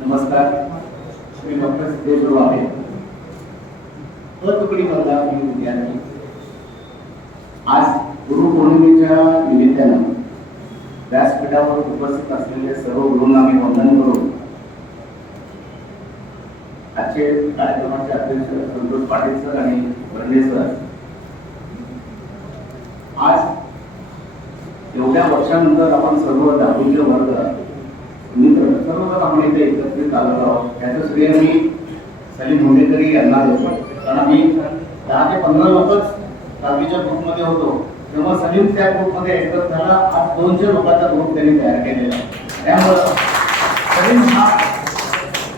नमस्कार. मी डॉक्टर सिद्धेश गुरु आहे. तुकडी मधला मी विद्यार्थी. आज गुरुपौर्णिमेच्या निमित्तानं व्यासपीठावर उपस्थित असलेले सर्व गुरूंना मी वंदन करून आजचे कार्यक्रमाचे अध्यक्ष संतोष पाटील सर आणि बर्डे सर, आज एवढ्या वर्षानंतर आपण सर्व दहावीचे वर्ग मित्र सर्वजण आपण इथे एकत्रित आलो आहोत. याचं श्रेय मी सलीम मुंडेकरी यांना देतो. कारण आम्ही 10 ते 15 लोकच दहावीच्या ग्रुपमध्ये होतो, तेव्हा सलीम त्या ग्रुपमध्ये एकत्र झाला. आज 200 लोकांचा ग्रुप त्यांनी तयार केलेला आहे. त्यामुळं सलीम हा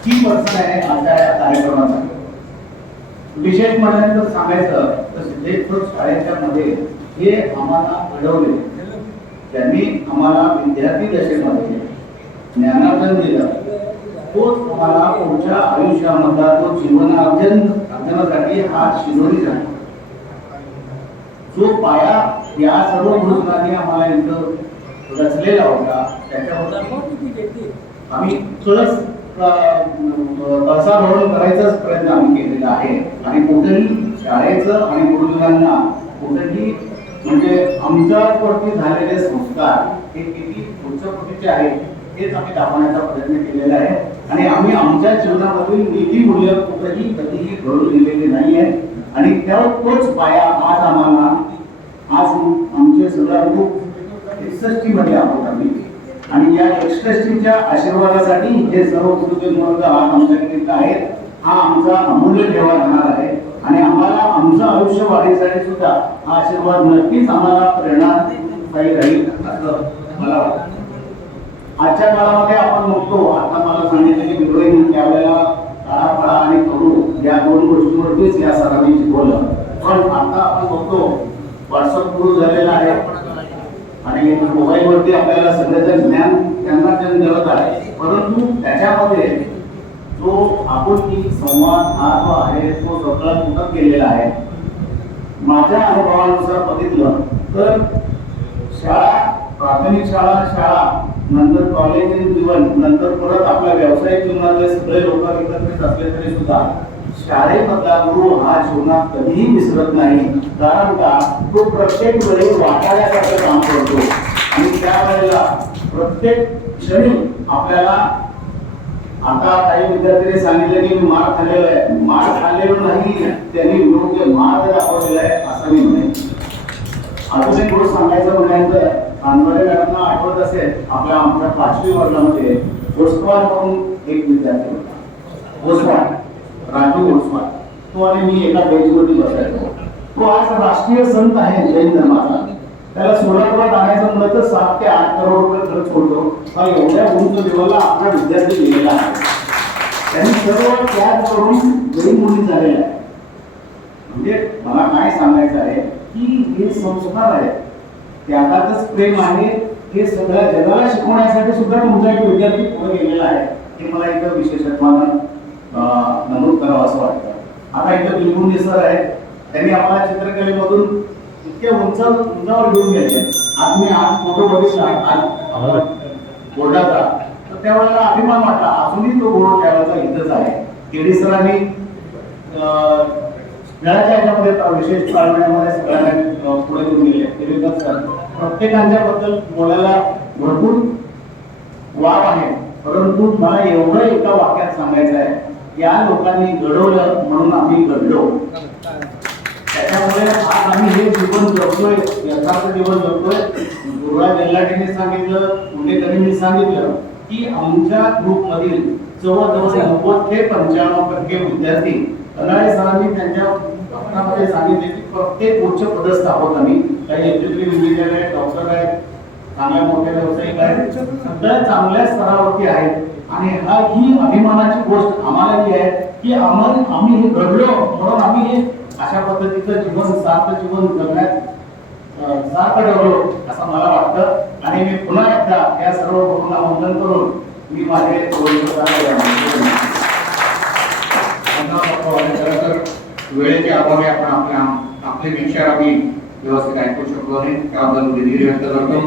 की पर्सन आहे आजच्या या कार्यक्रमाचा. विशेष म्हणायचं तर सांगायचं तर सिद्धेश्वर शाळेच्या मध्ये हे आम्हाला घडवले. त्यांनी आम्हाला विद्यार्थी दशेमध्ये ज्ञानार्जन दिलं. तोच आम्हाला पुढच्या आयुष्यामधला तो जीवनार्जनासाठी हा शिदोरी झाला. जो पाया या सर्व गुरुजनांनी आम्हाला इथं रचलेला होता, त्याच्यावर आम्ही कळसाभरण करायचाच प्रयत्न आम्ही केलेला आहे. आणि कुठेही शाळेचं आणि गुरुजनांना कुठेही म्हणजे आमच्यावरती झालेले संस्कार हे किती उच्च प्रतीचे आहेत हेच आम्ही दाखवण्याचा प्रयत्न केलेला आहे. आणि आम्ही आमच्या जीवनामधील नीती मूल्य कुठेही कधीही घडून दिलेले नाही आहे. आणि तोच पाया आज आम्हाला आज आमचे सगळा ग्रुप 61 मध्ये आहोत आम्ही. आणि या 61च्या आशीर्वादासाठी हे सर्व गुरुजन वर्ग आज आमच्याकडे आहेत. हा आमचा अमूल्य ठेवा राहणार आहे. आणि आम्हाला आमचं आयुष्य वाढीसाठी सुद्धा हा आशीर्वाद नक्कीच आम्हाला प्रेरणादायी राहील असं मला वाटतं. आजच्या काळामध्ये आपण बघतो, आता मला सांगितलं की विरोधी त्यावेळेला काळाफळा आणि करू या दोन गोष्टींवरतीच या सरांनी शिकवलं. पण आता आपण बघतो व्हॉट्सअप सुरू झालेला आहे आणि मोबाईलवरती आपल्याला सगळ्याचं ज्ञान त्यांना मिळत आहे. परंतु त्याच्यामध्ये जो आपुलकी संवाद हा जो आहे तो सगळा तुटत गेलेला आहे. माझ्या अनुभवानुसार बघितलं तर शाळा, प्राथमिक शाळा नंतर कॉलेज जीवन, नंतर परत आपल्या व्यावसायिक जीवनातले सगळे लोक एकत्रित असले तरी सुद्धा शाळेमधला गुरु हा जीवनात कधीही विसरत नाही. कारण का तो प्रत्येक वेळी वाटाण्यासारखं काम करतो. आणि त्यावेळेला प्रत्येक क्षणी आपल्याला, आता काही विद्यार्थ्यांनी सांगितलं की मार खाल्लेला आहे, मार खाल्लेलो नाही, त्यांनी योग्य मार्ग दाखवलेला आहे असं मी म्हणेन. अजून एक गोष्ट सांगायचं म्हणायचं, कानवरे मॅडमना आठवत असेल, आमच्या 5वी वर्गामध्ये ओसवाल म्हणून एक विद्यार्थी होता. ओसवाल, राजू ओसवाल. तो आणि मी एका बेंचवरती बसायचो. तो आज राष्ट्रीय संत आहे जैन धर्माचा. त्याला सोलापुरात आणायचं म्हणलं तर 7 ते 8 करोड रुपये खर्च होतो. हा एवढ्या उंच लेवलला आपला विद्यार्थी गेलेला आहे. त्यांनी सर्व त्याग करून गरीब मुली झालेल्या आहे. म्हणजे मला काय सांगायचं आहे की हे संस्कार आहेत, त्यागातच प्रेम आहे. हे सगळ्या जगाला शिकवण्यासाठी सुद्धा तुमचा एक विद्यार्थी पुढे गेलेला आहे. हे मला इथं विशेषत्वानं नमूद करावं असं वाटतं. आता इथं बिलकुंडे सर आहेत, त्यांनी आम्हाला चित्रकलेमधून इतक्या उंचावर घेऊन गेले. आज फोटो बघितला बोर्डाचा, तर त्यावेळेला अभिमान वाटला. अजूनही तो बोर्ड त्यावेळेचा इथंच आहे. केडी सरांनी वेळाच्या याच्यामध्ये विशेष पाळण्यामध्ये सगळ्यांना पुढे घेऊन गेले. प्रत्येकांच्या बद्दल बोलायला भरपूर वाव आहे. परंतु मला एवढं एका वाक्यात सांगायचं आहे, या लोकांनी घडवलं म्हणून आम्ही घडलो. त्याच्यामुळे आज आम्ही हे जीवन जगतोय, यथार्थ जीवन जगतोय. गुरुराज जल्लाटीने सांगितलं, मुंडेकरांनी सांगितलं की आमच्या ग्रुपमधील जवळजवळ 90 ते 95% विद्यार्थी, कनाळे सरांनी त्यांच्या पत्रामध्ये सांगितले की प्रत्येक उच्च पदस्थ आहोत आम्ही. काही एज्युकेटिव्ह इंजिनियर आहेत, डॉक्टर आहेत, चांगल्या मोठ्या व्यावसायिक आहेत, सगळ्या चांगल्या स्तरावरती आहेत. आणि ही अभिमानाची गोष्ट आम्हाला जी आहे की आम्ही हे घडलो म्हणून आम्ही हे अशा पद्धतीचं जीवन, सार्थ जीवन जगण्यात सार्थ ठरवलो असं मला वाटतं. आणि मी पुन्हा एकदा या सर्व गुरूंना वंदन करून मी माझे वेळेच्या अभावी आपण आपले विचार आम्ही व्यवस्थित ऐकू शकलो नाही, त्याबद्दल विधी व्यक्त करतो.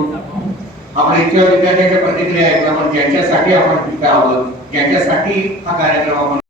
आपण इतक्या विद्यार्थ्यांच्या प्रतिक्रिया आहेत, आपण ज्यांच्यासाठी आपण तिथे आहोत, ज्यांच्यासाठी हा कार्यक्रम आपण